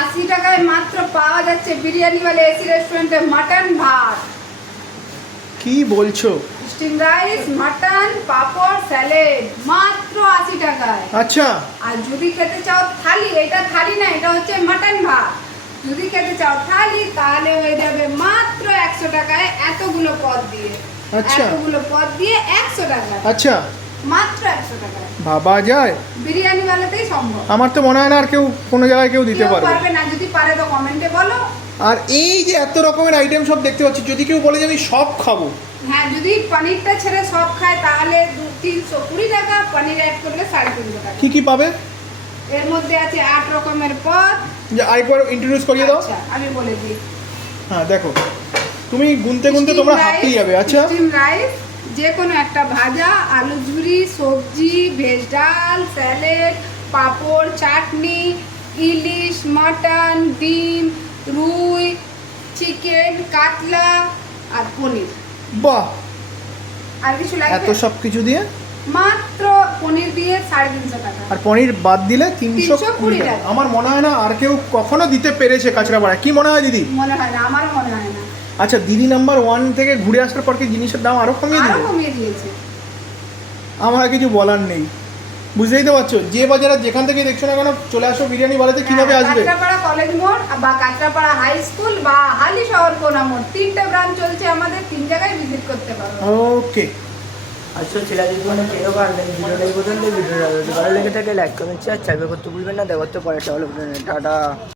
80 টাকায় মাত্র পাওয়া যাচ্ছে বিরিয়ানিওয়ালা এসি রেস্টুরেন্টে মাটন ভাত, কি বলছো? স্টিম রাইস, মাটন, পাপড়, স্যালাড মাত্র 80 টাকায়। আচ্ছা, আর যদি খেতে চাও থালি, এটা থালি না, এটা হচ্ছে মাটন ভাত, যদি খেতে চাও থালি তাহলে হয়ে যাবে মাত্র 100 টাকায় এতগুলো পদ দিয়ে। আচ্ছা। এতগুলো পদ দিয়ে 100 টাকায়, আচ্ছা, মাত্র 100 টাকায়। ভাবা যায়? বিরিয়ানিওয়ালাতেই সম্ভব। আমার তো মনে হয় না আর কেউ কোনো জায়গায় কেউ দিতে কেউ পারবে। পারবে না, যদি পারে তো কমেন্টে বলো। আর এই যে এত রকমের আইটেম সব দেখতে পাচ্ছি, যদি কেউ বলে যে আমি সব খাবো, হ্যাঁ, যদি পনিরটা ছেড়ে সব খায় তাহলে 320 টাকা, পনির অ্যাড করলে 350 টাকা। কি কি পাবে? এর মধ্যে আছে 8 রকমের পদ। যে আরেকবার ইন্ট্রোডিউস করিয়ে দাও। আচ্ছা, আমি বলে দিই। হ্যাঁ দেখো, তুমি গুনতে গুনতে তোমরা হাঁপিয়ে যাবে। আচ্ছা, স্টিম রাইস, যে কোনো একটা ভাজা, আলু ঝুরি, সবজি, ভেজ ডাল, স্যালাড, পাঁপড়, চাটনি, ইলিশ, মাটন, ডিম, রুই, চিকেন, কাতলা আর পনির। বাহ, আর কিছু লাগবে? এত সব কিছু দিয়ে মাত্র পনির দিয়ে 350 টাকা। আর পনির বাদ দিলে 320 টাকা। টাকা। আমার মনে হয় না আর কেউ কখনো দিতে পেরেছে কাঁচরাপাড়ায়। কি মনে হয় দিদি? মনে হয় না, আমারও মনে হয় না। আচ্ছা, দিদি নাম্বার 1 থেকে ঘুরে আসার পর কি জিনিসের দাম আরো কমিয়ে আরো দিল? কমিয়ে দিয়েছে। আমার আর কিছু বলার নেই। বুঝতেই তো পারছো, যে বাজারে যেখান থেকে দেখছো না কেন, চলে আসো বিরিয়ানি বাড়াতে। কিভাবে আসবে? কাঁচরাপাড়া কলেজ মোড় বা কাঁচরাপাড়া হাই স্কুল বা হালি শহর কোনা মোড়, 3টে ব্রাঞ্চ চলছে আমাদের, 3 জায়গায় ভিজিট করতে পারো। ওকে। আচ্ছা, ছেলে যদি মানে কেউ পারবেন ভিডিওটা এই পর্যন্ত। ভিডিওটা যদি ভালো লেগে থাকে লাইক কমেন্ট শেয়ার সাবস্ক্রাইব করতে ভুলবেন না। দেখা হচ্ছে পরে, টাটা।